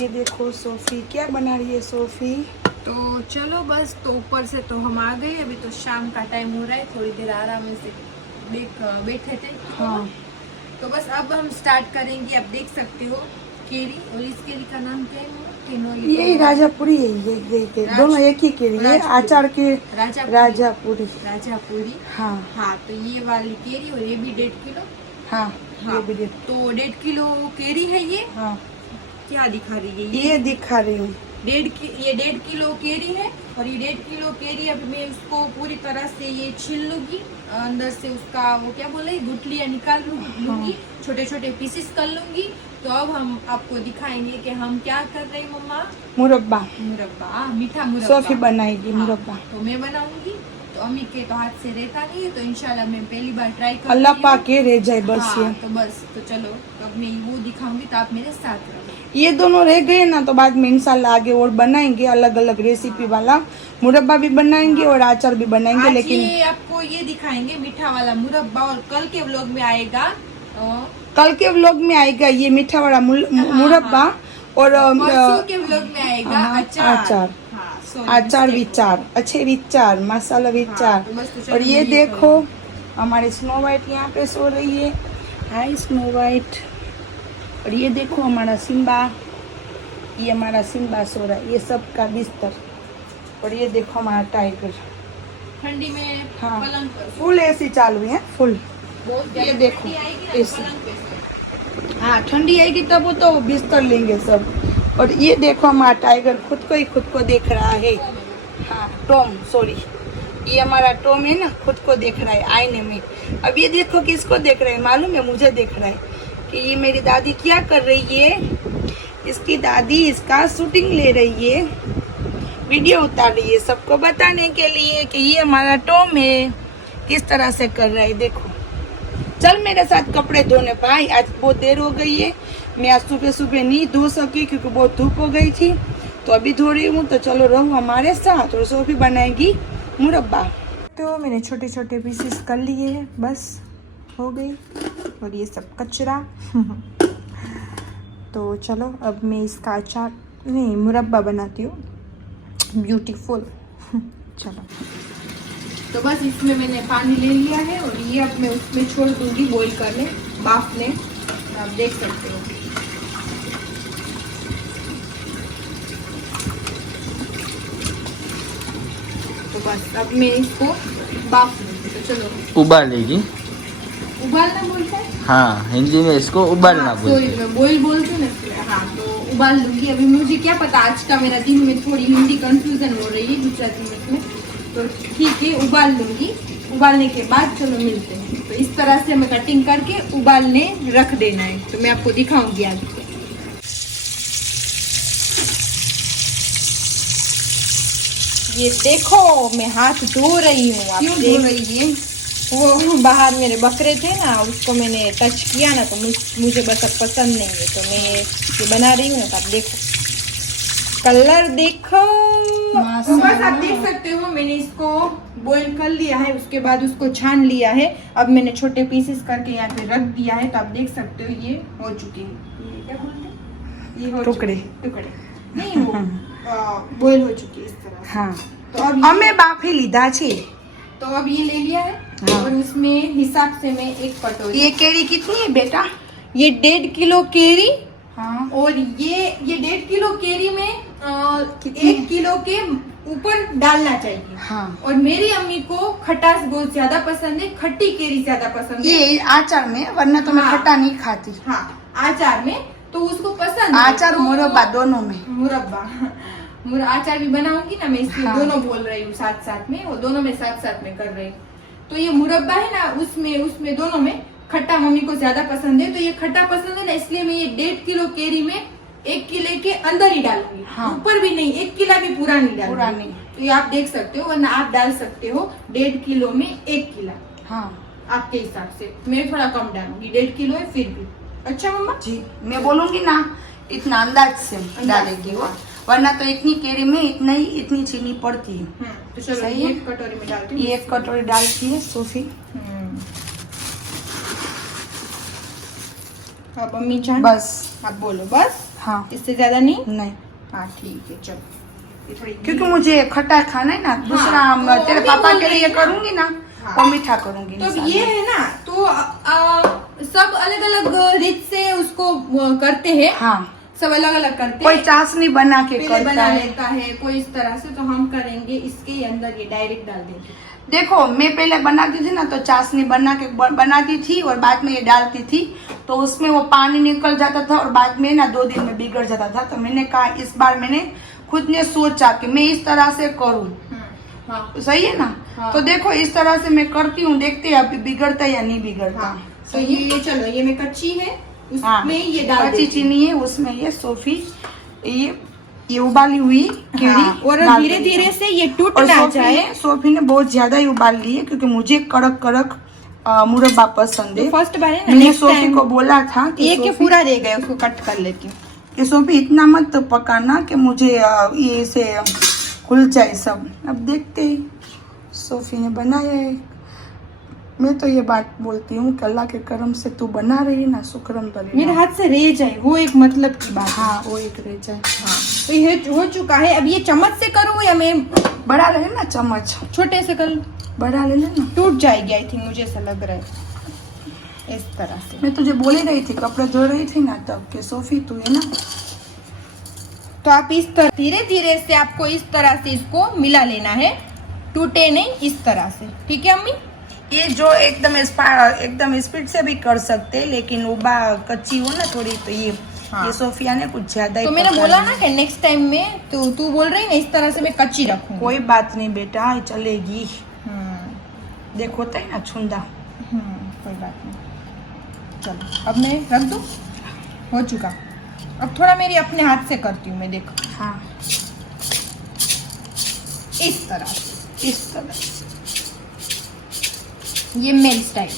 ये देखो सोफी क्या बना रही है सोफी। तो चलो बस, तो ऊपर से तो हम आ गए, अभी तो शाम का टाइम हो रहा है, थोड़ी देर आराम से बैठे थे। हाँ तो बस अब हम स्टार्ट करेंगे। आप देख सकते हो केरी, और इस केरी का नाम क्या है? ये राजापुरी है, ये दोनों एक ही केरी है, आचार के राजापुरी। राजापुरी हाँ हाँ। तो ये वाली केरी, और ये भी 1.5 किलो। हाँ, हाँ ये भी देख। तो 1.5 किलो केरी है ये। हाँ क्या दिखा रही है ये दिखा रही हूँ। ये 1.5 किलो केरी है, और ये 1.5 किलो केरी अब मैं उसको पूरी तरह से ये छील लूंगी, अंदर से उसका वो क्या बोले गुठलियाँ निकाल लूंगी, छोटे छोटे पीसेस कर लूंगी। तो अब हम आपको दिखाएंगे कि हम क्या कर रहे हैं। मम्मा मुरब्बा मीठा मुरब्बा सोफी बनाएगी। हाँ, मुरब्बा तो मैं बनाऊंगी। तो अम्मी के तो हाथ से रहता नहीं है, तो इंशाल्लाह मैं पहली बार ट्राई कर अल्लाह रही हूँ। पाक के रह जाए बस। हाँ, तो बस तो चलो, अब मैं वो दिखाऊंगी, तो आप मेरे साथ रहो। ये दोनों रह गए ना, तो बाद में इंशाल्लाह आगे और बनाएंगे अलग अलग रेसिपी वाला। मुरब्बा भी बनाएंगे और अचार भी बनाएंगे। आज लेकिन ये आपको ये दिखाएंगे मीठा वाला मुरब्बा, और कल के व्लॉग में आएगा कल के व्लॉग में आएगा ये मीठा वाला मुरब्बा, और परसों के व्लॉग में आएगा अचार। अचार विचार, अच्छे विचार, मसाला विचार। तो बस तो चलो और ये ये देखो हमारी स्नो वाइट यहाँ पे सो रही है। हाय स्नो वाइट। और ये देखो हमारा सिम्बा, ये हमारा सिम्बा सो रहा है, ये सब का बिस्तर। और ये देखो हमारा टाइगर। ठंडी में हाँ पलंग पर फुल एसी चालू है, फुल। बहुत ये ज्यादा देखो ठंडी आएगी ना, एसी। पलंग पे सोए। हाँ ठंडी आएगी तब वो तो बिस्तर लेंगे सब। और ये देखो हमारा टाइगर खुद को देख रहा है। हाँ टॉम, सॉरी, ये हमारा टॉम है ना, खुद को देख रहा है आईने में। अब ये देखो किसको देख रहा है मालूम है? मुझे देख रहा है कि ये मेरी दादी क्या कर रही है। इसकी दादी इसका शूटिंग ले रही है, वीडियो उतार रही है सबको बताने के लिए कि ये हमारा टॉम है, किस तरह से कर रहा है। देखो चल मेरे साथ कपड़े धोने भाई, आज बहुत देर हो गई है। मैं आज सुबह सुबह नहीं धो सकी क्योंकि बहुत धूप हो गई थी, तो अभी धो रही हूँ। तो चलो रहो हमारे साथ, और सोफी बनाएगी मुरब्बा। तो मैंने छोटे छोटे पीसेस कर लिए हैं, बस हो गई। और ये सब कचरा तो चलो अब मैं इसका अचार नहीं मुरब्बा बनाती हूँ, ब्यूटीफुल। चलो तो बस इसमें मैंने पानी ले लिया है, और ये अब मैं उसमें छोड़ दूंगी बॉईल करने, बाफने। आप देख सकते हो। तो बस अब मैं इसको बाफ लूंगी। तो चलो उबालेगी। उबालना बोलता है हाँ हिंदी में इसको उबालना बोलते सॉरी, हैं। मैं बॉईल बोलती हूँ ना। हाँ तो उबाल लूंगी। अभी मुझे क्या पता, आज का मेरा दिन में थोड़ी हिंदी कंफ्यूजन हो रही है गुजराती में इसमें। तो ठीक है, उबाल लूंगी। उबालने के बाद चलो मिलते हैं। तो इस तरह से हमें कटिंग करके उबालने रख देना है। तो मैं आपको दिखाऊंगी आज। ये देखो मैं हाथ धो रही हूँ। आप क्यों देख धो रही है? वो बाहर मेरे बकरे थे ना, उसको मैंने टच किया ना, तो मुझे बस अब पसंद नहीं है, तो मैं ये बना रही हूँ ना। तो आप देखो कलर देखो। तो बस आप देख सकते हो मैंने इसको बॉईल कर लिया है, उसके बाद उसको छान लिया है। अब मैंने छोटे पीसेस करके यहाँ पे रख दिया है। तो आप देख सकते हो ये हो चुके हैं। ये क्या बोलते हैं? ये हो टुकड़े नहीं वो बॉईल हो चुकी है इस तरह से। हाँ तो अब અમે બાફી લીધા છે। तो अब ये ले लिया है। हाँ। और उसमें हिसाब से मैं 1 कटोरी, ये केरी कितनी है बेटा? ये 1.5 किलो केरी, हाँ और ये 1.5 किलो केरी में कितनी? 1 किलो के ऊपर डालना चाहिए। हाँ और मेरी अम्मी को खटास बहुत ज्यादा पसंद है, खट्टी केरी ज्यादा पसंद है। ये आचार में, वरना तो मैं हाँ। खट्टा नहीं खाती। हाँ आचार में तो उसको पसंद है। आचार तो मुरब्बा दोनों में। मुरब्बा आचार भी बनाऊंगी ना मैं, इसलिए हाँ। दोनों बोल रही हूँ साथ साथ में, वो दोनों में साथ साथ में कर रही हूँ। तो ये मुरब्बा है ना, उसमें दोनों में खट्टा मम्मी को ज्यादा पसंद है। तो ये खट्टा पसंद है ना, इसलिए मैं ये 1.5 किलो केरी में 1 किले के अंदर ही डालूंगी। हाँ। ऊपर भी नहीं, 1 किला भी पूरा नहीं डालूंगी। पूरा नहीं। तो ये आप देख सकते हो, वरना आप डाल सकते हो 1.5 किलो में 1 किला, हाँ आपके हिसाब से। मैं थोड़ा कम डालूंगी, 1.5 किलो है फिर भी। अच्छा मम्मा जी, मैं बोलूंगी ना इतना अंदाज से डालेगी वो, वरना तो इतनी केरी में इतनी चीनी पड़ती है। तो चलो सही है। 1 कटोरी में डालती हूँ। ये 1 कटोरी डालती है सोफी। अब अम्मी जान बस। आप बोलो बस, हाँ इससे ज्यादा नहीं। नहीं, हाँ ठीक है चलो, ये थोड़ी क्योंकि मुझे खट्टा खाना है ना, दूसरा तो तेरे अभी पापा बोल के रही लिए है ना। करूंगी ना, हाँ। वो मीठा करूंगी तो इंशाल्लाह। ये है ना, तो सब अलग अलग रीत से उसको करते हैं। हाँ, सब अलग अलग करते कोई हैं। चाशनी बना के पहले करता बना है। लेता है कोई इस तरह से, तो हम करेंगे इसके अंदर ये डायरेक्ट डाल देंगे। देखो मैं पहले बनाती थी ना, तो चाशनी बनाती थी और बाद में ये डालती थी, तो उसमें वो पानी निकल जाता था और बाद में ना 2 दिन में बिगड़ जाता था। तो मैंने कहा इस बार मैंने खुद ने सोचा कि मैं इस तरह से करूं। हाँ सही है ना? हाँ। तो देखो इस तरह से मैं करती हूँ, देखते हैं अभी बिगड़ता है या नहीं बिगड़ता। हाँ, तो ये चलो, ये मैं कच्ची है उसमें हाँ, ये डाल कच्ची देती हूँ। चीनी है उसमें, ये सोफी ये उबाली हुई कीड़ी हाँ, और डाल धीरे देनी है। धीरे से ये टूट और ना जाए। सोफी ने बहुत ज्यादा ही उबाल ली है, क्योंकि मुझे कड़क कड़क मुरब्बा पसंद है। तो फर्स्ट बार है ना, मैंने नेक्स्ट सोफी टाइम को बोला था कि एक के पूरा रह गया, उसको कट कर लेती हूँ। कि सोफी इतना मत पकाना कि मुझे ये से खुल जाए सब। अब देखते ही सोफी ने बनाया है। मैं तो ये बात बोलती हूँ कि अल्लाह के करम से तू बना रही है ना, शुक्रम मेरे दले। हाथ से रह जाए वो एक मतलब की बात है। हाँ, वो एक रह जाए। हाँ, तो ये हो चुका है। अब ये चम्मच से करूँ या मैं बड़ा ले ना चम्मच, छोटे से कर लूं? बड़ा ले ना। टूट जाएगी आई थिंक, मुझे ऐसा लग रहा है इस तरह से। मैं तुझे बोल ही रही थी, कपड़े धो रही थी ना तब, के सोफी तू है ना। तो आप इस तरह धीरे धीरे से आपको इस तरह से इसको मिला लेना है, टूटे नहीं, इस तरह से। ठीक है अम्मी? ये जो एकदम स्पीड से भी कर सकते हैं, लेकिन उबा कच्ची हो ना थोड़ी, तो हाँ। ये सोफिया ने कुछ ज्यादा ही तो मैंने पका बोला ली। ना कि नेक्स्ट टाइम में तू बोल रही ना इस तरह से मैं कच्ची रखूंगी। कोई बात नहीं बेटा, चलेगी। देख होता है ना छुंदा। कोई बात नहीं। चलो अब मैं रख दूं, हो चुका। अब थोड़ा मेरी अपने हाथ से करती हूँ मैं, देखो हाँ, इस तरह से। इस तरह से। ये मेरी स्टाइल।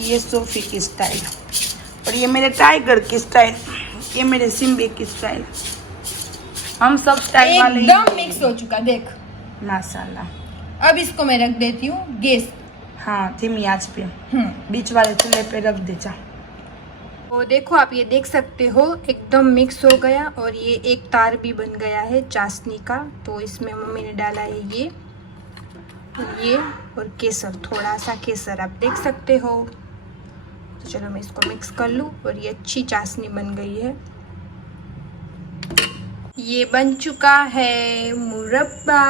ये सोफी की स्टाइल, और ये मेरे टाइगर की स्टाइल, ये मेरे सिम्बे की स्टाइल। हम सब स्टाइल वाले ही एकदम मिक्स हो चुका, देख माशाल्लाह। अब इसको मैं रख देती हूँ गैस। हाँ, धीमी आंच पे बीच वाले चूल्हे पे रख दे जा। तो देखो आप ये देख सकते हो एकदम मिक्स हो गया, और ये एक तार भी बन गया है चाशनी का। तो इसमें मम्मी ने डाला है ये और केसर, थोड़ा सा केसर आप देख सकते हो। तो चलो मैं इसको मिक्स कर लूँ, और ये अच्छी चाशनी बन गई है। ये बन चुका है मुरब्बा,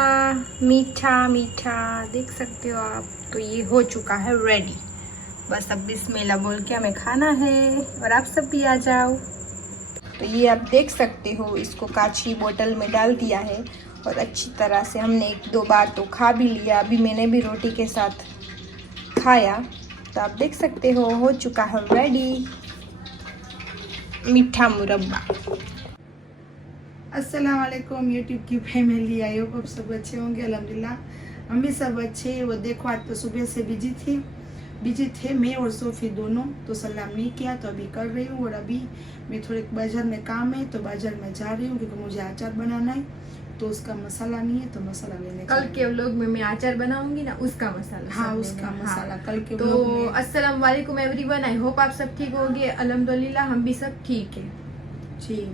मीठा मीठा, देख सकते हो आप। तो ये हो चुका है रेडी। बस अब बिस्मिल्लाह बोल के हमें खाना है, और आप सब भी आ जाओ। तो ये आप देख सकते हो, इसको कांच की बोतल में डाल दिया है, और अच्छी तरह से हमने 1-2 बार तो खा भी लिया। अभी मैंने भी रोटी के साथ खाया। तो आप देख सकते हो चुका है रेडी मीठा मुरब्बा। अस्सलाम वालेकुम यूट्यूब की फैमिली, आई होप आप सब अच्छे होंगे। अल्हम्दुलिल्लाह हम भी सब अच्छे हैं। वो देखो आज तो सुबह से बिजी थे मैं और सोफी दोनों, तो सलाम नहीं किया, तो अभी कर रही हूँ। और अभी मैं थोड़े बाजार में काम है, तो बाजार में जा रही हूँ, क्योंकि मुझे अचार बनाना है, तो उसका मसाला नहीं है, तो मसाला लेने कल के व्लॉग में मैं अचार बनाऊंगी ना, उसका मसाला। हाँ, उसका मसाला कल के तो व्लॉग में। अस्सलाम वालेकुम एवरीवन, आई होप आप सब ठीक होंगे। अल्हम्दुलिल्लाह हम भी सब ठीक है जी।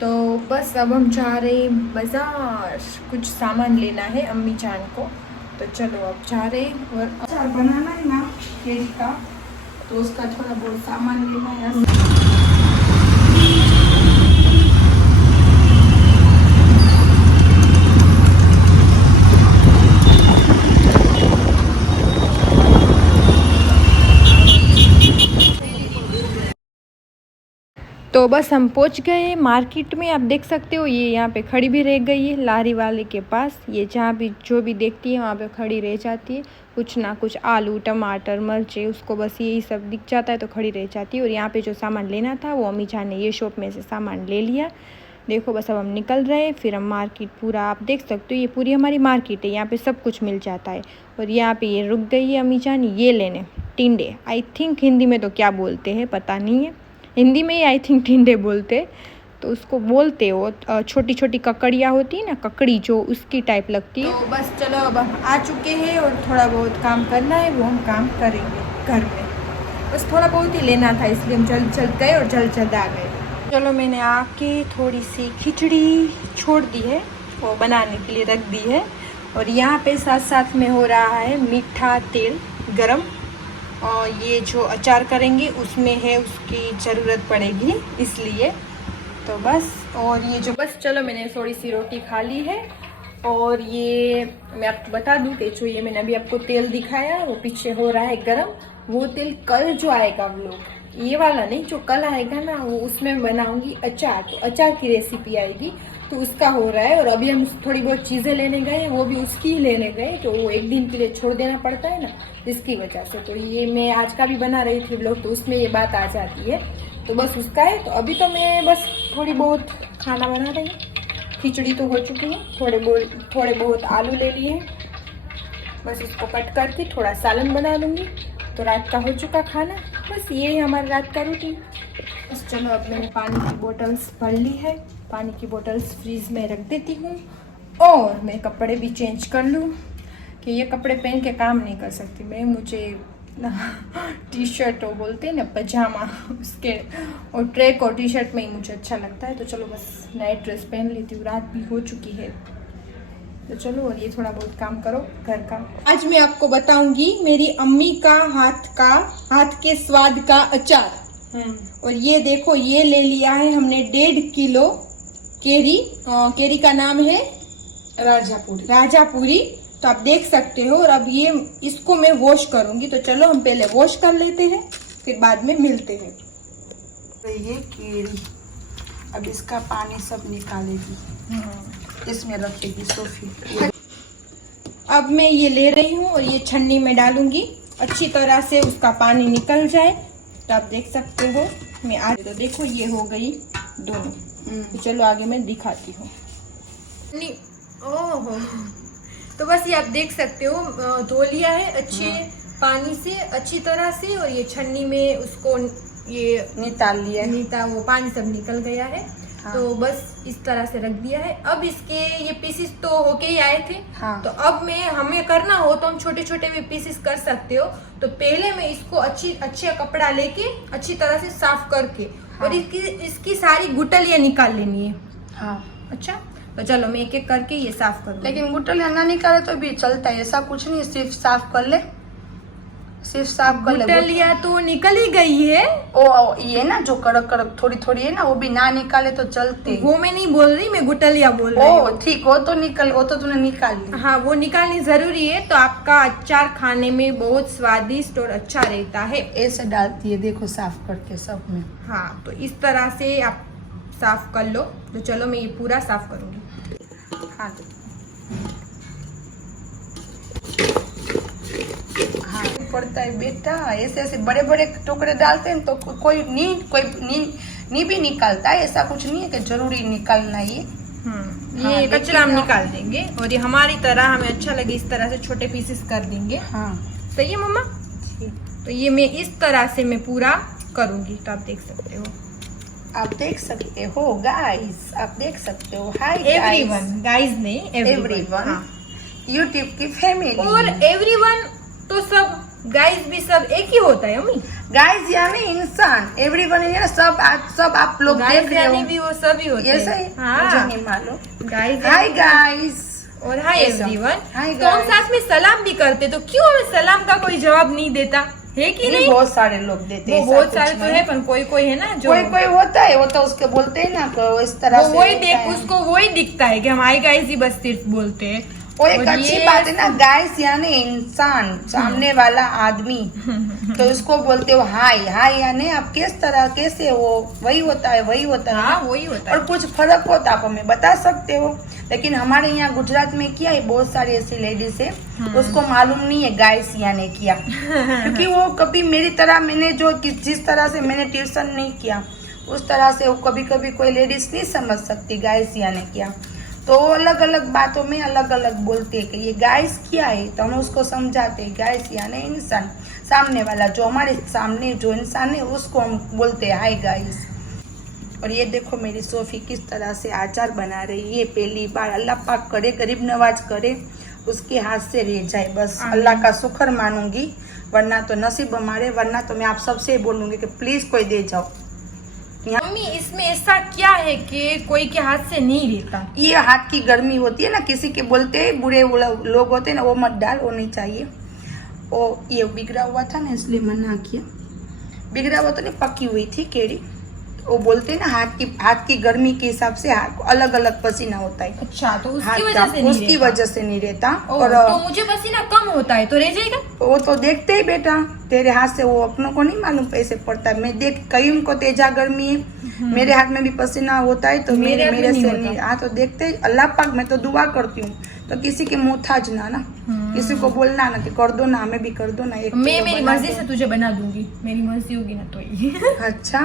तो बस अब हम जा रहे हैं बाजार, कुछ सामान लेना है अम्मी जान को। तो चलो अब जा रहे हैं। और अचार बनाना है ना केरी का, तो उसका थोड़ा बहुत सामान लेना है। तो बस हम पहुंच गए मार्केट में। आप देख सकते हो ये यहाँ पे खड़ी भी रह गई है लारी वाले के पास। ये जहाँ भी जो भी देखती है वहाँ पे खड़ी रह जाती है। कुछ ना कुछ आलू टमाटर मिर्चे, उसको बस यही सब दिख जाता है तो खड़ी रह जाती है। और यहाँ पे जो सामान लेना था वो अम्मी जान ने ये शॉप में से सामान ले लिया। देखो बस अब हम निकल रहे हैं। फिर हम मार्केट पूरा आप देख सकते हो, ये पूरी हमारी मार्केट है, यहाँ पे सब कुछ मिल जाता है। और यहाँ पे ये रुक गई है अम्मी जान ये लेने टिंडे। आई थिंक हिंदी में तो क्या बोलते हैं पता नहीं है, हिंदी में ही आई थिंक टिंडे बोलते, तो उसको बोलते हो। छोटी छोटी ककड़ियाँ होती है ना, ककड़ी जो उसकी टाइप लगती है। तो बस चलो अब हम आ चुके हैं और थोड़ा बहुत काम करना है, वो हम काम करेंगे घर में। बस थोड़ा बहुत ही लेना था, इसलिए हम जल्द जल्द गए और जल्द जल्द आ गए। चलो मैंने आके थोड़ी सी खिचड़ी छोड़ दी है, वो बनाने के लिए रख दी है। और यहाँ पे साथ साथ में हो रहा है मीठा तेल गरम, और ये जो अचार करेंगे उसमें है, उसकी ज़रूरत पड़ेगी इसलिए। तो बस, और ये जो बस चलो मैंने थोड़ी सी रोटी खा ली है। और ये मैं आपको बता दूं कि जो ये मैंने अभी आपको तेल दिखाया वो पीछे हो रहा है गरम। वो तेल कल जो आएगा व्लॉग, ये वाला नहीं, जो कल आएगा ना, वो उसमें मैं बनाऊंगी अचार। तो अचार की रेसिपी आएगी, तो उसका हो रहा है। और अभी हम थोड़ी बहुत चीज़ें लेने गए हैं, वो भी उसकी ही लेने गए, तो वो एक दिन के लिए छोड़ देना पड़ता है ना, इसकी वजह से। तो ये मैं आज का भी बना रही थी व्लॉग, तो उसमें ये बात आ जाती है, तो बस उसका है। तो अभी तो मैं बस थोड़ी बहुत खाना बना रही हूँ। खिचड़ी तो हो चुकी है, थोड़े बहुत आलू ले लिए हैं, बस इसको कट करके थोड़ा सालन बना लूँगी, तो रात का हो चुका खाना। बस ये है हमारा रात का रूटीन। बस चलो, अब मैंने पानी की बोतल्स भर ली है, पानी की बोतल्स फ्रीज में रख देती हूँ। और मैं कपड़े भी चेंज कर लूँ, कि ये कपड़े पहन के काम नहीं कर सकती मैं। मुझे टी शर्ट वो बोलते हैं ना, पजामा, उसके और ट्रैक और टी शर्ट में ही मुझे अच्छा लगता है। तो चलो बस नाइट ड्रेस पहन लेती हूँ, रात भी हो चुकी है। तो चलो, और ये थोड़ा बहुत काम करो घर का। आज मैं आपको बताऊंगी मेरी अम्मी का हाथ के स्वाद का अचार। और ये देखो, ये ले लिया है हमने 1.5 किलो केरी का नाम है राजापुरी। तो आप देख सकते हो। और अब ये इसको मैं वॉश करूंगी, तो चलो हम पहले वॉश कर लेते हैं, फिर बाद में मिलते हैं। तो ये केरी अब इसका पानी सब निकालेगी, इसमें रखेगी सोफी। अब मैं ये ले रही हूँ और ये छन्नी में डालूंगी, अच्छी तरह से उसका पानी निकल जाए। तो आप देख सकते हो, मैं आज तो देखो ये हो गई दोनों। तो चलो आगे मैं दिखाती हूँ। ओहो, तो बस ये आप देख सकते हो, धो लिया है अच्छे पानी से, अच्छी तरह से। और ये छन्नी में उसको ये निकाल लिया, वो पानी सब निकल गया है। हाँ। तो बस इस तरह से रख दिया है। अब इसके ये पीसेस तो होके ही आए थे, हाँ। तो अब हमें करना हो तो हम छोटे छोटे भी पीसेस कर सकते हो। तो पहले मैं इसको अच्छे कपड़ा लेके अच्छी तरह से साफ करके, हाँ। और इसकी सारी गुटलियां निकाल लेनी है। हाँ। अच्छा, तो चलो मैं एक एक करके ये साफ करूँ। लेकिन गुटलियां ना निकाले तो भी चलता है, ऐसा कुछ नहीं, सिर्फ साफ कर ले, सिर्फ साफ कर ले। गुटलियां तो निकल ही गई है। ओ ये ना जो कड़क कड़क थोड़ी थोड़ी है ना, वो भी ना निकाले तो चलते। वो मैं नहीं बोल रही, मैं गुटलियां बोल रही हूँ। ठीक, वो तो तूने निकाल ली। हाँ, वो निकालनी जरूरी है, तो आपका अचार खाने में बहुत स्वादिष्ट और अच्छा रहता है। ऐसे डालती है, देखो साफ करके सब में। हाँ, तो इस तरह से आप साफ कर लो। तो चलो मैं ये पूरा साफ करूंगी। हाँ हाँ, पड़ता है बेटा, ऐसे ऐसे बड़े बड़े टुकड़े डालते हैं तो कोई नहीं भी निकालता है। ऐसा कुछ नहीं है कि जरूरी निकालना ये। ये कचरा हम निकाल देंगे, और ये हमारी तरह हमें अच्छा लगे इस तरह से छोटे पीसेस कर देंगे। हाँ, सही है मम्मा? तो ये मैं इस तरह से मैं पूरा करूंगी। तो आप देख सकते हो, गाइस, आप देख सकते हो। हाय एवरीवन, गाइस ने एवरीवन, यूट्यूब की फैमिली। और एवरीवन तो सब, गाइस भी सब एक ही होता है अम्मी। गाइस यानी इंसान, एवरीवन यानी सब आप लोग देख रहे हो, भी वो सब ही होते हैं। ये सही? हाँ, मुझे नहीं मालूम। गाइस, हाय गाइस और हाय एवरीवन। हाय तो हम साथ में सलाम भी करते, तो क्यों हमें सलाम का कोई जवाब नहीं देता है कि नहीं? बहुत सारे लोग देते हैं, बहुत सारे तो है, पर कोई है ना जो कोई होता है, वो तो उसके बोलते हैं ना, तो इस तरह से वही देख, उसको वही दिखता है कि हम हाय गाइस ही बस सिर्फ बोलते हैं। वो एक अच्छी बात है ना, गाइस यानी इंसान, सामने वाला आदमी, तो उसको बोलते हो हाय यानी आप किस तरह कैसे हो, वही होता है। हाँ, वही होता है। और कुछ फर्क होता आप हमें बता सकते हो। लेकिन हमारे यहाँ गुजरात में क्या है, बहुत सारी ऐसी लेडीज है, उसको मालूम नहीं है गाइस यानी क्या, क्योंकि वो कभी मेरी तरह, मैंने जो जिस तरह से मैंने ट्यूशन नहीं किया, उस तरह से वो कभी कोई लेडीज नहीं समझ सकती गाइस यानी क्या। तो अलग अलग बातों में अलग अलग बोलते हैं कि ये गाइस क्या है, तो हम उसको समझाते हैं। गाइस यानी इंसान, सामने वाला जो हमारे सामने जो इंसान है उसको हम बोलते हैं हाय गाइस। और ये देखो मेरी सोफी किस तरह से अचार बना रही है, पहली बार। अल्लाह पाक करे, गरीब नवाज करे, उसके हाथ से रह जाए, बस अल्लाह का शुक्र मानूंगी, वरना तो नसीब हमारे, वरना तो मैं आप सबसे बोलूंगी कि प्लीज कोई दे जाओ। मम्मी इसमें ऐसा क्या है कि कोई के हाथ से नहीं रहता? ये हाथ की गर्मी होती है ना, किसी के बोलते हैं बुरे लोग होते हैं ना, वो मत डाल, वो नहीं चाहिए। वो ये बिगड़ा हुआ था ना इसलिए मना किया। बिगड़ा हुआ तो नहीं, पकी हुई थी केड़ी। वो बोलते हैं ना हाथ की गर्मी के हिसाब से अलग अलग पसीना होता है। अच्छा, तो हाथ उसकी का, वजह से नहीं उसकी रहता? वजह से नहीं रहता। और तो मुझे पसीना कम होता है तो रह जाएगा? वो तो देखते ही बेटा, तेरे हाथ से वो अपनों को नहीं मालूम कैसे पड़ता है। मैं देख कई उनको तेजा गर्मी है, मेरे हाथ में भी पसीना होता है तो मेरे से नहीं। हाँ तो देखते ही अल्लाह पाक, मैं तो दुआ करती हूँ तो किसी के मोहताज ना, किसी को बोलना ना कि कर दो ना, हमें भी कर दो ना। एक मैं मेरी मर्जी से तुझे बना दूंगी, मेरी मर्जी होगी ना तो ये। अच्छा,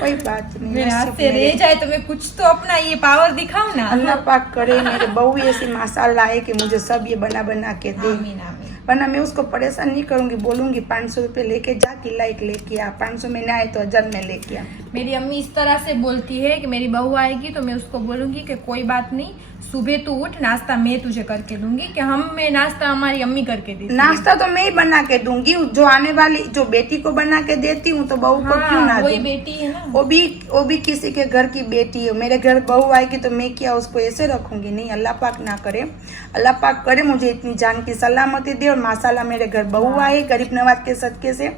कोई बात नहीं, मेरे हाथ से रह जाए तो मैं कुछ तो अपना ये पावर दिखाऊं ना। अल्लाह पाक करे मेरे बहू ऐसी माशाल्लाह है कि मुझे सब ये बना के दे, आमीन आमीन। वरना मैं उसको परेशान नहीं करूंगी, बोलूंगी 500 रुपये लेके जा, किला एक लेके आ, 500 में ना आए तो 1000 में लेके आ। मेरी अम्मी इस तरह से बोलती है कि मेरी बहू आएगी तो मैं उसको बोलूंगी कि कोई बात नहीं, सुबह तू उठ, नाश्ता मैं तुझे करके दूंगी। कि मैं नाश्ता हमारी अम्मी करके देती है। नाश्ता तो मैं ही बना के दूंगी, जो आने वाली जो बेटी को बना के देती हूँ तो बहू को क्यों ना वही दूं? बेटी है ना। वो भी किसी के घर की बेटी है। मेरे घर बहू आएगी तो मैं क्या उसको ऐसे रखूंगी? नहीं, अल्लाह पाक ना करे, अल्लाह पाक करे मुझे इतनी जान की सलामती दे, और माशाल्लाह मेरे घर बहू आए गरीब नवाज के सदके से।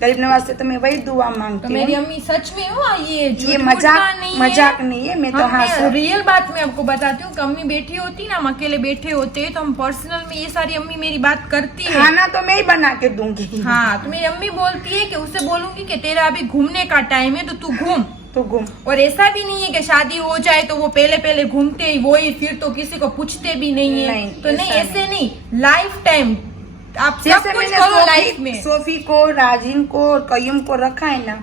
गरीब नवाज से तो मैं वही दुआ मांगती तो हूँ। मेरी अम्मी सच में हो, ये मजाक नहीं है, मैं तो हाँ रियल बात मैं आपको बताती हूँ। अम्मी बैठी होती ना, हम अकेले बैठे होते तो हम पर्सनल में ये सारी अम्मी मेरी बात करती है। खाना तो मैं ही बना के दूंगी। हाँ, तो मेरी अम्मी बोलती है कि उसे बोलूंगी कि तेरा अभी घूमने का टाइम है तो तू घूम। तो घूम। और ऐसा भी नहीं है कि शादी हो जाए तो वो पहले घूमते ही वो ही, फिर तो किसी को पूछते भी नहीं है। नहीं, तो नहीं, ऐसे नहीं, लाइफ टाइम आप सब जैसे कुछ मैंने करो लाइफ में। सोफी को, राजीन को और कयूम को रखा है ना,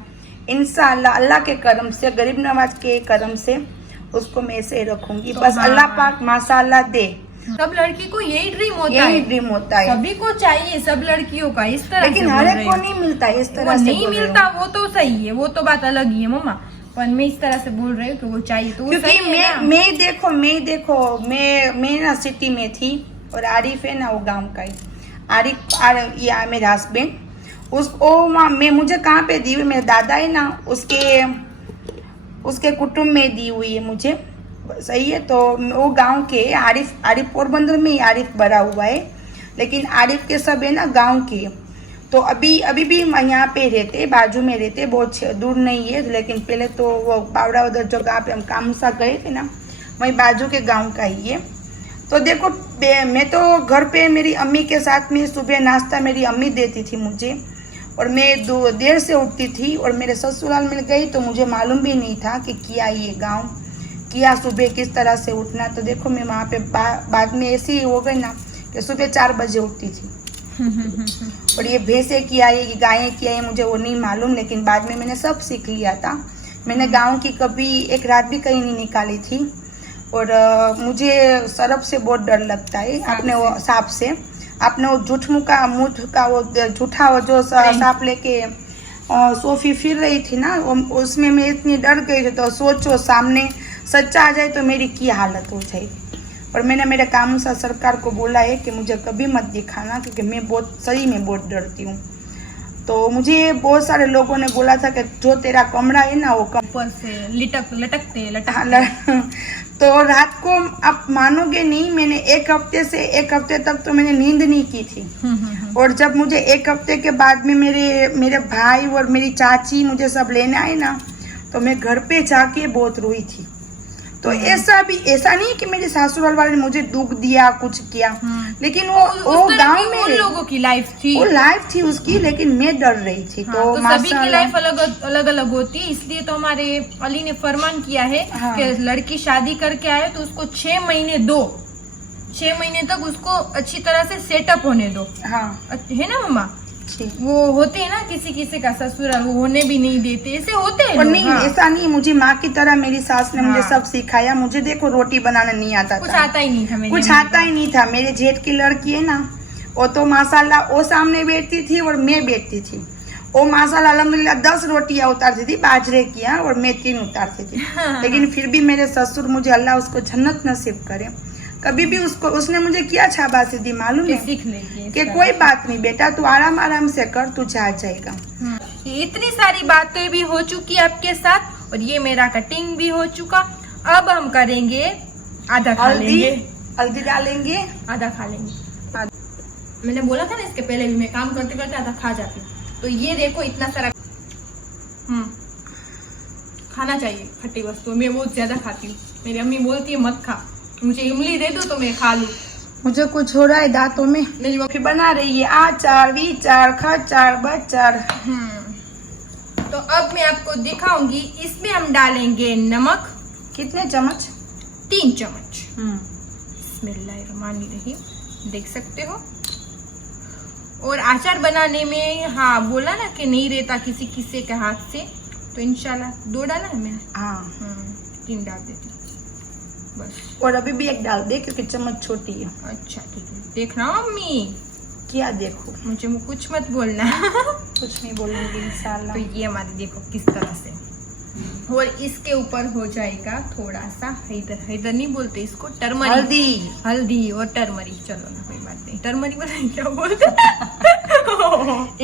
इंशाअल्लाह अल्लाह के करम से, गरीब नवाज के करम से उसको मैं ऐसे ही रखूंगी। तो बस हाँ। अल्लाह पाक माशाअल्लाह दे। सब लड़की को यही ड्रीम होता यही है, ड्रीम होता है, सभी को चाहिए, सब लड़कियों का इस तरह लेकिन से हर बोल एक रहे को हो। नहीं मिलता है इस वो तरह से नहीं बोल रही हूँ। मिलता, वो तो सही है, वो तो बात अलग ही है मम्मा, पर मैं इस तरह से बोल रही हूँ कि वो चाहिए तो वो क्योंकि सही है ना। मैं ना सिटी में थी और आरिफ है ना वो गांव का है। आरिफ ये मेरे हस्बैंड मुझे कहाँ पे दी हुई, मेरे दादा है ना उसके कुटुंब में दी हुई है मुझे, सही है। तो वो गांव के आरिफ पोरबंदर में ही आरिफ बड़ा हुआ है, लेकिन आरिफ के सब है ना गांव के। तो अभी भी यहाँ पे रहते, बाजू में रहते, बहुत दूर नहीं है, लेकिन पहले तो वो बावड़ा उधर जो गाँव पे हम कामूसा गए थे ना, वही बाजू के गांव का ही है। तो देखो मैं तो घर पे मेरी अम्मी के साथ में सुबह नाश्ता मेरी अम्मी देती थी मुझे, और मैं देर से उठती थी, और मेरे ससुराल में गई तो मुझे मालूम भी नहीं था कि क्या ये गांव, किया सुबह किस तरह से उठना। तो देखो मैं वहाँ पे बाद में ऐसी हो गई ना कि सुबह 4 बजे उठती थी। और ये भैंसे किया है कि गायें किया है मुझे वो नहीं मालूम, लेकिन बाद में मैंने सब सीख लिया था। मैंने गांव की कभी एक रात भी कहीं नहीं निकाली थी। और मुझे सरफ से बहुत डर लगता है, अपने वो सांप से। आपने वो मुठ का वो झूठा वो जो सांप लेके सोफी फिर रही थी ना, उसमें मैं इतनी डर गई थी। तो सोचो सामने सच्चा आ जाए तो मेरी क्या हालत हो जाएगी। और मैंने मेरे कामूसा सरकार को बोला है कि मुझे कभी मत दिखाना, क्योंकि मैं सही में बहुत डरती हूँ। तो मुझे बहुत सारे लोगों ने बोला था कि जो तेरा कमरा है ना वो ऊपर से लटकते तो रात को आप मानोगे नहीं, मैंने एक हफ्ते तक तो मैंने नींद नहीं की थी। और जब मुझे एक हफ्ते के बाद में मेरे भाई और मेरी चाची मुझे सब लेने आए ना, तो मैं घर पे जाके बहुत रोई थी। तो ऐसा नहीं कि मेरे ससुराल वाले ने मुझे दुख दिया, कुछ किया, लेकिन वो गांव में उन लोगों की लाइफ थी, वो लाइफ थी उसकी, लेकिन मैं डर रही थी। हाँ, तो सभी की लाइफ अलग अलग होती है। इसलिए तो हमारे अली ने फरमान किया है हाँ। कि लड़की शादी करके आए तो उसको 6 महीने दो, 6 महीने तक उसको अच्छी तरह से सेटअप होने दो। हाँ है ना मम्मा? वो होते हैं ना किसी का ससुराल वो होने भी नहीं देते, ऐसे होते हैं और लोग। नहीं, ऐसा नहीं, मुझे माँ की तरह मेरी सास ने मुझे सब सिखाया। मुझे देखो रोटी बनाना नहीं आता कुछ था, आता ही नहीं था, कुछ आता ही नहीं था। मेरे जेठ की लड़की है ना, वो तो माशाल्लाह वो सामने बैठती थी और मैं बैठती थी। वो माशाल्लाह अल्हम्दुलिल्लाह 10 रोटियां उतारती थी बाजरे की, और मैं 3 उतारती थी। लेकिन फिर भी मेरे ससुर, मुझे अल्लाह उसको जन्नत नसीब करे, कभी भी उसने मुझे क्या शाबाशी दी मालूम है सीख लेंगे कि कोई बात नहीं बेटा, तू आराम आराम से कर, तुझे आ जाएगा। इतनी सारी बातें भी हो चुकी आपके साथ और ये मेरा कटिंग भी हो चुका। अब हम करेंगे आधा खा लेंगे, हल्दी डालेंगे, आधा खा लेंगे। मैंने बोला था ना इसके पहले भी, मैं काम करते करते आधा खा जाती हूँ। तो ये देखो इतना सारा खाना चाहिए खट्टी वस्तु, मैं बहुत ज्यादा खाती हूँ। मेरी अम्मी बोलती है मत खा, मुझे इमली दे दो तो मैं खा लूँ। मुझे कुछ हो रहा है दांतों में। मेरी फिर बना रही है आचार, विचार, खचार, बचार। तो अब मैं आपको दिखाऊंगी, इसमें हम डालेंगे नमक। कितने चम्मच? 3 चम्मच। बिस्मिल्लाहिर्रहमानिर्रहीम, देख सकते हो। और अचार बनाने में हाँ बोला ना कि नहीं रहता किसी किसी के हाथ से, तो इंशाल्लाह 2 डाला है मैं। हाँ 3 डाल देती हूँ बस। और अभी भी 1 डाल दे क्योंकि चम्मच छोटी है। अच्छा ठीक है, देखना अम्मी, क्या देखो, मुझे कुछ मत बोलना। कुछ नहीं बोलूंगी इंशाल्लाह। तो ये हमारी देखो किस तरह से, और इसके ऊपर हो जाएगा थोड़ा सा हैदर नहीं बोलते इसको, टर्मरिक, हल्दी और टर्मरिक। चलो ना कोई बात नहीं, टर्मरिक बताइए क्या बोलते।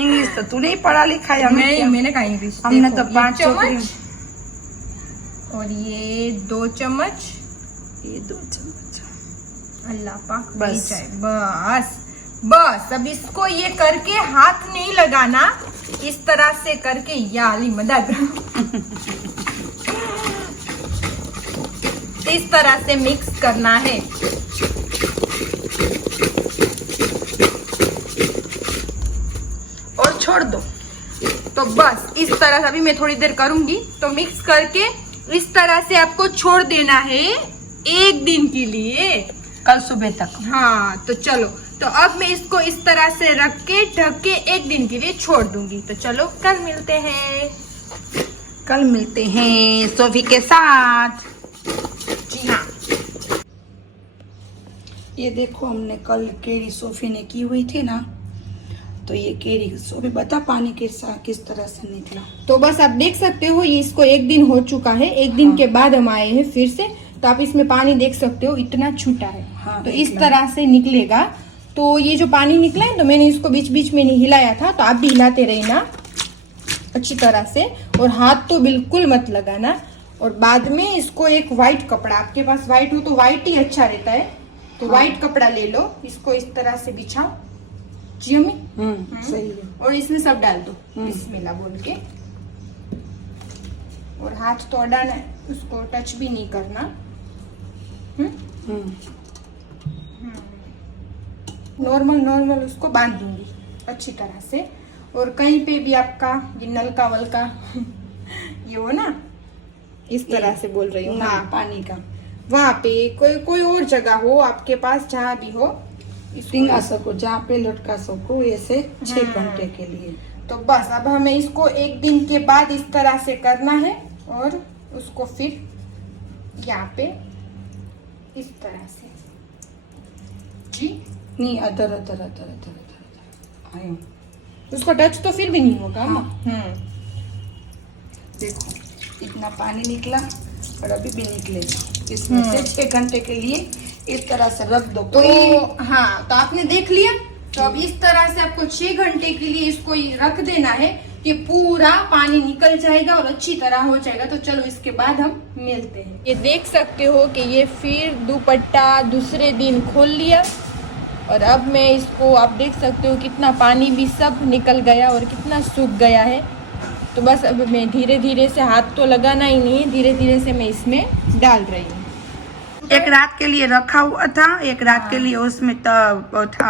इंग्लिश तो तू नहीं पढ़ा लिखा है। नहीं, मैंने कहा इंग्लिश। हमने तो 5 चम्मच और ये 2 चम्मच, ये 2 चम्मच। अल्लाह पाक बस। बस बस। अब इसको ये करके हाथ नहीं लगाना, इस तरह से करके, या अली मदद। इस तरह से मिक्स करना है। और छोड़ दो। तो बस इस तरह से अभी मैं थोड़ी देर करूंगी, तो मिक्स करके इस तरह से आपको छोड़ देना है 1 दिन के लिए, कल सुबह तक। हाँ तो चलो, तो अब मैं इसको इस तरह से रख के ढक के 1 दिन के लिए छोड़ दूंगी। तो चलो कल मिलते हैं। कल मिलते हैं सोफी के साथ। जी हाँ। ये देखो हमने कल केरी सोफी ने की हुई थी ना, तो ये केरी सोफी बता पानी के साथ किस तरह से निकला। तो बस आप देख सकते हो, ये इसको 1 दिन हो चुका है। 1 दिन के बाद हम आए हैं फिर से, तो आप इसमें पानी देख सकते हो इतना छूटा है। हाँ, तो इस तरह से निकलेगा। तो ये जो पानी निकला है, तो मैंने इसको बीच बीच में नहीं हिलाया था, तो आप भी हिलाते रहना अच्छी तरह से, और हाथ तो बिल्कुल मत लगाना। और बाद में इसको एक व्हाइट कपड़ा, आपके पास व्हाइट हो तो व्हाइट ही अच्छा रहता है, तो व्हाइट कपड़ा ले लो, इसको इस तरह से बिछाओ। जी अम्मी, सही है। और इसमें सब डाल दो बिस्मिल्लाह बोल के, और हाथ तो अडाना है, उसको टच भी नहीं करना। नॉर्मल उसको बांध दूंगी अच्छी तरह से। और कहीं पे भी आपका ये नलका वलका ये हो ना, इस तरह से बोल रही हूँ, हाँ पानी का, वहाँ पे कोई और जगह हो आपके पास, जहाँ भी हो टिंगा सको, जहाँ पे लटका सको, ऐसे 6 घंटे के लिए। तो बस अब हमें इसको 1 दिन के बाद इस तरह से करना है, और उसको फिर यहाँ पे इस तरह से। जी नहीं, अदर आयो। उसको टच तो फिर भी नहीं होगा। हाँ। देखो इतना पानी निकला और अभी भी निकलेगा। इसमें से 6 घंटे के लिए इस तरह से रख दो। तो हाँ, तो आपने देख लिया। तो अब इस तरह से आपको 6 घंटे के लिए इसको रख देना है कि पूरा पानी निकल जाएगा और अच्छी तरह हो जाएगा। तो चलो इसके बाद हम मिलते हैं। ये देख सकते हो कि ये फिर दुपट्टा दूसरे दिन खोल लिया, और अब मैं इसको, आप देख सकते हो कितना पानी भी सब निकल गया और कितना सूख गया है। तो बस अब मैं धीरे धीरे से, हाथ तो लगाना ही नहीं, धीरे धीरे से मैं इसमें डाल रही हूँ। एक रात के लिए रखा हुआ था, एक रात के लिए उसमें था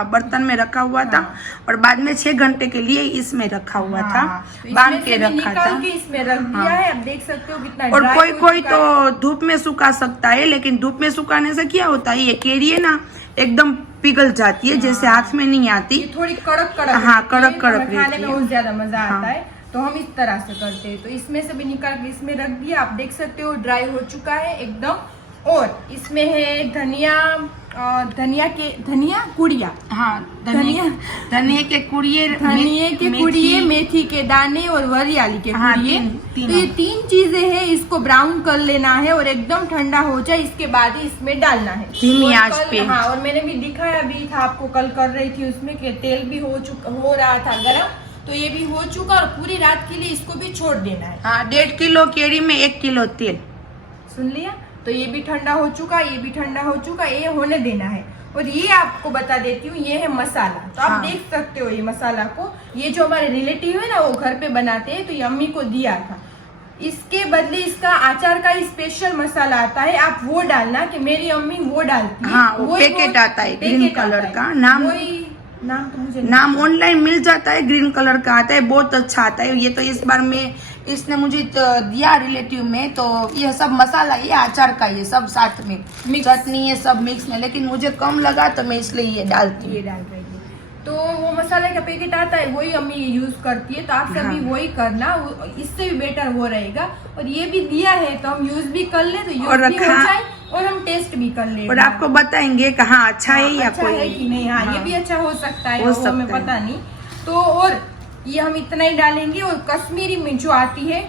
बर्तन में रखा हुआ था, और बाद में 6 घंटे के लिए इसमें रखा हुआ था, बांध के रखा था। इसमें रख दिया है। अब देख सकते हो कितना और ड्राई कोई तो धूप में सुखा सकता है, लेकिन धूप में सुखाने से क्या होता है, ये केरी है ना एकदम पिघल जाती है, जैसे हाथ में नहीं आती, ये थोड़ी कड़क हाँ, कड़क खाने रहती में है। बहुत ज्यादा मजा आता है। तो हम इस तरह से करते हैं। तो इसमें से भी निकाल के इसमें रख दिया। आप देख सकते हो ड्राई हो चुका है एकदम, और इसमें है धनिया कुड़िया, हाँ, धनिया के कुड़िए, मेथी के दाने और वरियाली के हाँ, कुड़िए। तीन। तो ये 3 चीजें हैं, इसको ब्राउन कर लेना है और एकदम ठंडा हो जाए, इसके बाद ही इसमें डालना है धीमी और आंच कल- पे। हाँ, और मैंने भी दिखाया भी था आपको, कल कर रही थी उसमें कि तेल भी हो रहा था गरम, तो ये भी हो चुका और पूरी रात के लिए इसको भी छोड़ देना है। हाँ, 1.5 किलो केरी में 1 किलो तेल। सुन लिया? तो ये भी ठंडा हो चुका, ये भी ठंडा हो चुका, ये होने देना है। और ये आपको बता देती हूँ, ये है मसाला। तो आप हाँ। देख सकते हो ये मसाला को, ये जो हमारे रिलेटिव है ना, वो घर पे बनाते हैं, तो ये अम्मी को दिया था। इसके बदले इसका अचार का स्पेशल मसाला आता है, आप वो डालना, कि मेरी अम्मी वो डालती है। हाँ, वो पैकेट आता है ग्रीन कलर का, नाम तो मुझे नाम ऑनलाइन मिल जाता है, ग्रीन कलर का आता है, बहुत अच्छा आता है। ये तो इस बार में इसने मुझे दिया रिलेटिव में, तो ये सब मसाला, ये अचार का, ये सब साथ में चटनी, ये सब मिक्स में, लेकिन मुझे कम लगा तो मैं इसलिए ये डालती हूँ। ये डाल रही है। तो वो मसाले का पैकेट आता है, वही अम्मी यूज करती है, तो आप सभी वही करना, इससे भी बेटर वो रहेगा। और ये भी दिया है तो हम यूज भी कर ले, तो यूज और भी हो जाए और हम टेस्ट भी कर ले, और आपको बताएंगे कहाँ अच्छा है या अच्छा कोई है कि नहीं। हाँ, ये भी अच्छा हो सकता है, हो वो हमें सकता है। पता नहीं। तो और ये हम इतना ही डालेंगे। और कश्मीरी मिर्च जो आती है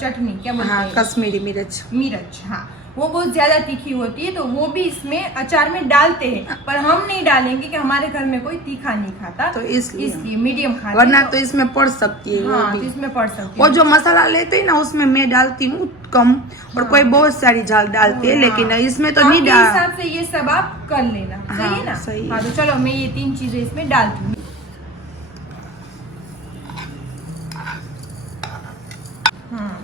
चटनी, क्या बोलते हाँ, हैं, कश्मीरी मिर्च। मिर्च, हाँ, वो बहुत ज्यादा तीखी होती है, तो वो भी इसमें अचार में डालते हैं, पर हम नहीं डालेंगे कि हमारे घर में कोई तीखा नहीं खाता, तो इसलिए मीडियम खाते हैं। वरना तो इसमें पड़ सकती है। हाँ, वो तो भी। इसमें पड़ सकती और है। जो मसाला लेते हैं ना, उसमें मैं डालती हूँ कम, और कोई बहुत सारी झाल डालती है, लेकिन इसमें तो नहीं आपके डाल। हिसाब से ये सब आप कर लेना, सही है ना? सही है। हाँ, तो चलो मैं ये 3 चीजें इसमें डालती हूँ।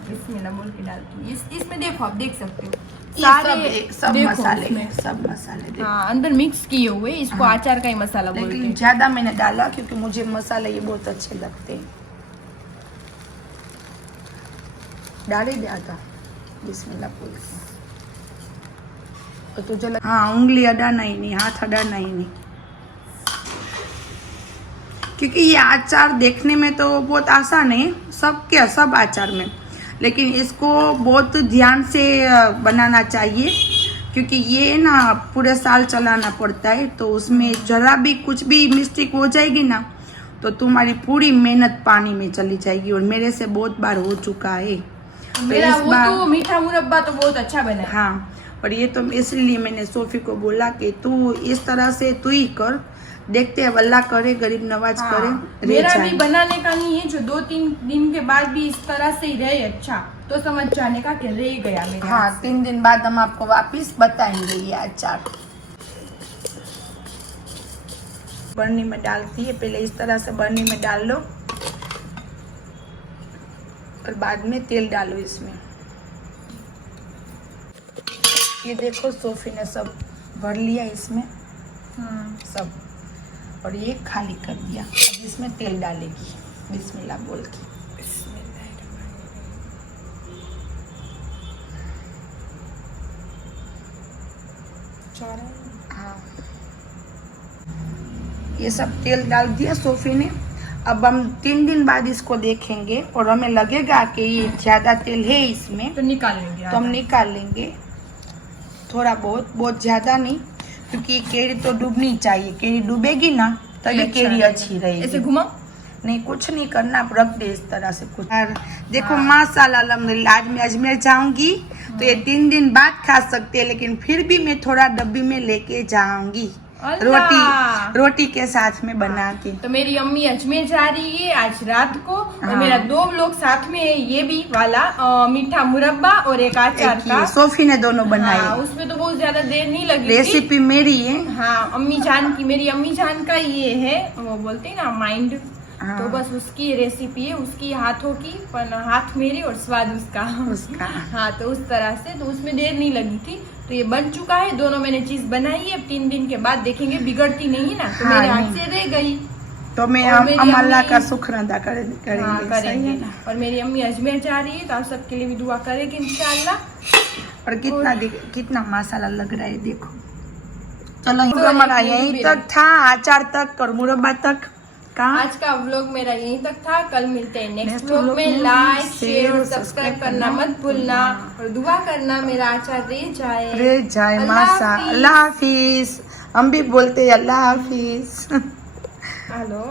बिस्मिल्लाह बोल के डालती हूँ। इसमें देखो, आप देख सकते हो सब देखो मसाले, इसमें। सब मसाले देखो। हाँ, अंदर मिक्स किए हुए, इसको अचार का ही मसाला बोलते लेकिन हैं। ज्यादा मैंने डाला क्योंकि मुझे मसाले ये बहुत अच्छे लगते हैं। डाले ज्यादा, बिस्मिल्लाह बोल के। तो तुझे हाँ, उंगली अडाना ही नहीं, हाथ अडाना ही नहीं, क्योंकि ये अचार देखने में तो बहुत आसान है, सब अचार में, लेकिन इसको बहुत ध्यान से बनाना चाहिए, क्योंकि ये ना पूरे साल चलाना पड़ता है। तो उसमें जरा भी कुछ भी मिस्टेक हो जाएगी ना, तो तुम्हारी पूरी मेहनत पानी में चली जाएगी, और मेरे से बहुत बार हो चुका है। मेरा इस वो बार तो मीठा मुरब्बा तो बहुत अच्छा बना है। हाँ, और ये तो इसलिए मैंने सोफी को बोला कि तू इस तरह से तू ही कर, देखते हैं अल्लाह करे, गरीब नवाज करे, रह मेरा जाए। भी बनाने का नहीं है, जो 2-3 दिन के बाद भी इस तरह से ही रहे, अच्छा तो समझ जाने का कि रह गया मेरे हाँ, हाथ से। 3 दिन बाद हम आपको वापस बताएंगे ये अचार। बर्नी में डालती है, पहले इस तरह से बर्नी में डाल लो, और बाद में तेल डालो इसमें। ये देखो, सोफी ने सब भर लिया इसमें सब, और ये खाली कर दिया। अब इसमें तेल डालेगी, बिस्मिल्लाह बोल के। हाँ, ये सब तेल डाल दिया सोफी ने। अब हम 3 दिन बाद इसको देखेंगे, और हमें लगेगा कि ये ज़्यादा तेल है इसमें, तो निकाल लेंगे, तो हम निकाल लेंगे थोड़ा बहुत ज़्यादा नहीं, क्योंकि केरी तो डूबनी चाहिए। केरी डूबेगी ना तभी अच्छा केरी लगेगा। अच्छी रहेगी। ऐसे घुमाओ, नहीं, कुछ नहीं करना, आप रख दे इस तरह से कुछ। और देखो, माशाल्लाह अल्हम्दुलिल्लाह, आज मैं अजमेर जाऊंगी तो ये 3 दिन बाद खा सकते हैं, लेकिन फिर भी मैं थोड़ा डब्बी में लेके जाऊंगी, अल्लाह। रोटी के साथ में बना के। तो मेरी अम्मी अजमेर जा रही है आज रात को, और हाँ। मेरा 2 लोग साथ में है, ये भी वाला मीठा मुरब्बा और एक अचार एक का। ही सोफी ने दोनों बनाए। हाँ, उसमें तो बहुत ज्यादा देर नहीं लगी थी। रेसिपी मेरी है। हाँ, अम्मी जान की, मेरी अम्मी जान का ये है, वो बोलते हैं ना माइंड, हाँ। तो बस उसकी रेसिपी है, उसकी हाथों की, पर हाथ मेरे और स्वाद उसका। हाँ, तो उस तरह से, तो उसमें देर नहीं लगी थी। तो ये बन चुका है, दोनों मैंने चीज बनाई है। अब 3 दिन के बाद देखेंगे, बिगड़ती नहीं है ना, तो हाँ, मेरे हाथ नहीं। से रह गई। तो मैं और मेरी हम अल्लाह अम्मी- का शुक्र अदा करेंगे, हाँ, सही है करेंगे। ना? और मेरी अम्मी अजमेर जा रही है, तो आप सबके लिए भी दुआ करेंगे इंशाल्लाह। और कितना मसाला लग रहा है, देखो। चलो, तो हमारा एक यहीं भी तक था, अचार तक और मुरब्बा तक। कहाँ? आज का व्लॉग मेरा यहीं तक था। कल मिलते हैं नेक्स्ट Next व्लॉग vlog में। में लाइक share शेयर और और सब्सक्राइब subscribe करना करना मत भूलना और दुआ करना मेरा अचार रह जाए। रे जाए अल्लाह मासा। हाफिज। अल्लाह हाफिज। हम भी बोलते हैं अल्लाह हाफिज। हेलो।